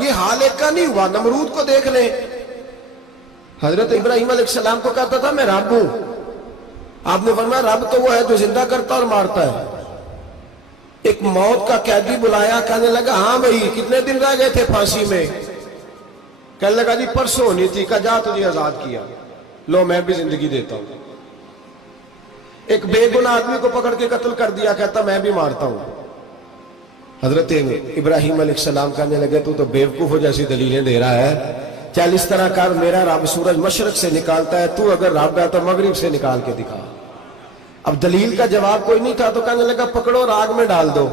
یہ حال ایک کا نہیں ہوا، نمرود کو دیکھ لیں، حضرت ابراہیم علیہ السلام کو کہتا تھا میں رب ہوں، آپ نے فرمایا رب تو وہ ہے جو زندہ کرتا اور مارتا ہے۔ ایک موت کا قیدی بلایا، کہنے لگا ہاں بھائی کتنے دن رہ گئے تھے پھانسی میں؟ کہنے لگا جی پرسوں ہونی تھی، کہا جا تجھے آزاد کیا، لو میں بھی زندگی دیتا ہوں۔ ایک بے گناہ آدمی کو پکڑ کے قتل کر دیا، کہتا میں بھی مارتا ہوں۔ حضرت ابراہیم علیہ السلام کہنے لگے تو بیوقوفوں جیسی دلیلیں دے رہا ہے، چل اس طرح کر، میرا رب سورج مشرق سے نکالتا ہے، تو اگر رب ہے تو مغرب سے نکال کے دکھا۔ اب دلیل کا جواب کوئی نہیں تھا تو کہنے لگا پکڑو اور آگ میں ڈال دو۔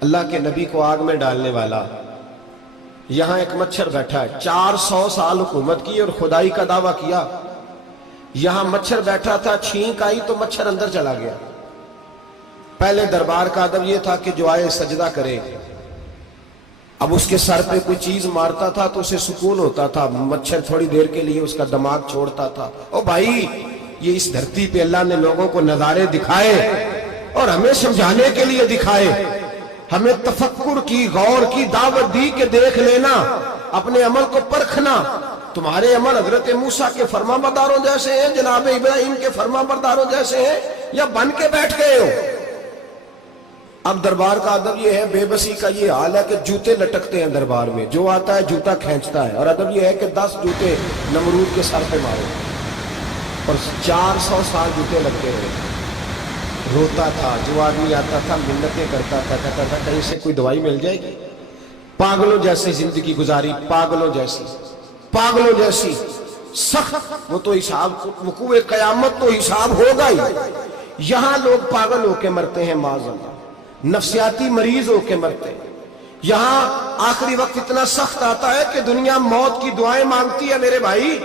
اللہ کے نبی کو آگ میں ڈالنے والا، یہاں ایک مچھر بیٹھا ہے، 400 سال حکومت کی اور خدائی کا دعویٰ کیا، یہاں مچھر بیٹھا تھا، چھینک آئی تو مچھر اندر چلا گیا۔ پہلے دربار کا ادب یہ تھا کہ جو آئے سجدہ کرے، اب اس کے سر پہ کوئی چیز مارتا تھا تو اسے سکون ہوتا تھا، مچھر تھوڑی دیر کے لیے اس کا دماغ چھوڑتا تھا۔ او بھائی یہ اس دھرتی پہ اللہ نے لوگوں کو نظارے دکھائے اور ہمیں سمجھانے کے لیے دکھائے، ہمیں تفکر کی، غور کی دعوت دی کہ دیکھ لینا، اپنے عمل کو پرکھنا۔ تمہارے عمل حضرت موسیٰ کے فرما برداروں جیسے ہیں، جناب ابراہیم کے فرما برداروں جیسے ہیں، یا بن کے بیٹھ گئے ہو؟ اب دربار کا ادب یہ ہے، بے بسی کا یہ حال ہے کہ جوتے لٹکتے ہیں دربار میں، جو آتا ہے جوتا کھینچتا ہے، اور ادب یہ ہے کہ 10 جوتے نمرود کے سر پہ مارے، اور 400 سال جوتے لگتے رہے۔ روتا تھا، جو آدمی آتا تھا منتیں کرتا تھا، کہتا تھا کہیں سے کوئی دوائی مل جائے گی۔ پاگلوں جیسی زندگی گزاری، پاگلوں جیسی سخت، وہ تو حساب، وقوع قیامت تو حساب ہوگا ہی۔ یہاں لوگ پاگل ہو کے مرتے ہیں، معاذ اللہ، نفسیاتی مریض ہو کے مرتے ہیں۔ یہاں آخری وقت اتنا سخت آتا ہے کہ دنیا موت کی دعائیں مانگتی ہے۔ میرے بھائی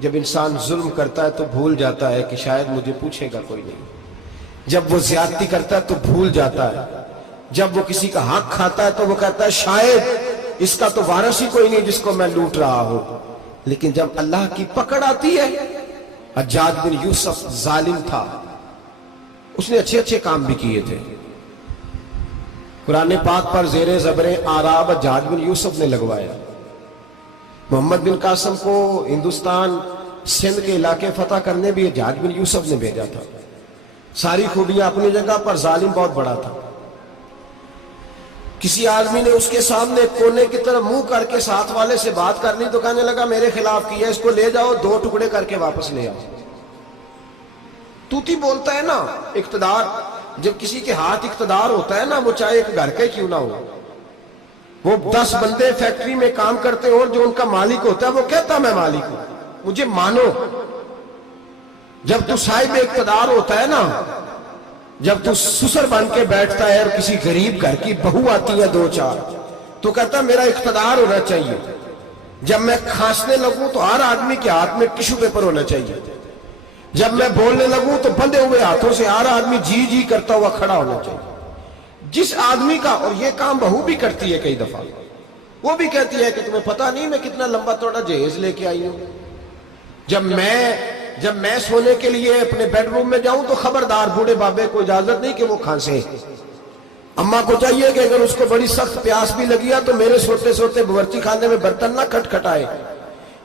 جب انسان ظلم کرتا ہے تو بھول جاتا ہے کہ شاید مجھے پوچھے گا کوئی نہیں، جب وہ زیادتی کرتا ہے تو بھول جاتا ہے، جب وہ کسی کا حق کھاتا ہے تو وہ کہتا ہے شاید اس کا تو وارث ہی کوئی نہیں جس کو میں لوٹ رہا ہوں۔ لیکن جب اللہ کی پکڑ آتی ہے، حجاج بن یوسف ظالم تھا، اس نے اچھے کام بھی کیے تھے، قرآن پاک پر زیر زبریں آراب حجاج بن یوسف نے لگوایا، محمد بن قاسم کو ہندوستان سندھ کے علاقے فتح کرنے بھی حجاج بن یوسف نے بھیجا تھا۔ ساری خوبیاں اپنی جگہ پر، ظالم بہت بڑا تھا۔ کسی آدمی نے اس کے سامنے کونے کی طرف منہ کر کے ساتھ والے سے بات کر لی تو کہنے لگا میرے خلاف کیا، اس کو لے جاؤ، 2 ٹکڑے کر کے واپس لے آؤ۔ توتی بولتا ہے نا، اقتدار، جب کسی کے ہاتھ اقتدار ہوتا ہے نا، وہ چاہے ایک گھر کا کیوں نہ ہو، وہ 10 بندے فیکٹری میں کام کرتے اور جو ان کا مالک ہوتا ہے وہ کہتا میں مالک ہوں، مجھے مانو۔ جب تو صاحب اقتدار ہوتا ہے نا، جب تو سسر بن کے بیٹھتا ہے اور کسی غریب گھر کی بہو آتی ہے 2-4 تو کہتا میرا اقتدار ہونا چاہیے، جب میں کھانسنے لگوں تو ہر آدمی کے ہاتھ میں ٹشو پیپر ہونا چاہیے، جب میں بولنے لگوں تو بندھے ہوئے ہاتھوں سے ہر آدمی جی جی کرتا ہوا کھڑا ہونا چاہیے۔ جس آدمی کا، اور یہ کام بہو بھی کرتی ہے کئی دفعہ، وہ بھی کہتی ہے کہ تمہیں پتہ نہیں میں کتنا لمبا چوڑا جہیز لے کے آئی ہوں، جب میں سونے کے لیے اپنے بیڈ روم میں جاؤں تو خبردار بوڑھے بابے کو اجازت نہیں کہ وہ کھانسے، اماں کو چاہیے کہ اگر اس کو بڑی سخت پیاس بھی لگی ہے تو میرے سوتے باورچی خانے میں برتن نہ کھٹکھٹائے۔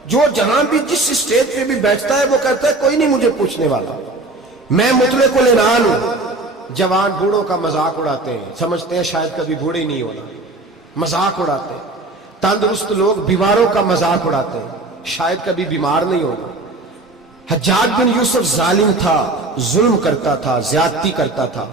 جو جہاں بھی جس اسٹیج پہ بھی بیٹھتا ہے وہ کہتا ہے کوئی نہیں مجھے پوچھنے والا، میں مطلق العنان ہوں۔ جوان بوڑھوں کا مذاق اڑاتے ہیں، سمجھتے ہیں شاید کبھی بوڑھے نہیں ہونا، مذاق اڑاتے ہیں۔ تندرست لوگ بیماروں کا مذاق اڑاتے ہیں، شاید کبھی بیمار نہیں ہونا۔ حجاج بن یوسف ظالم تھا، ظلم کرتا تھا، زیادتی کرتا تھا،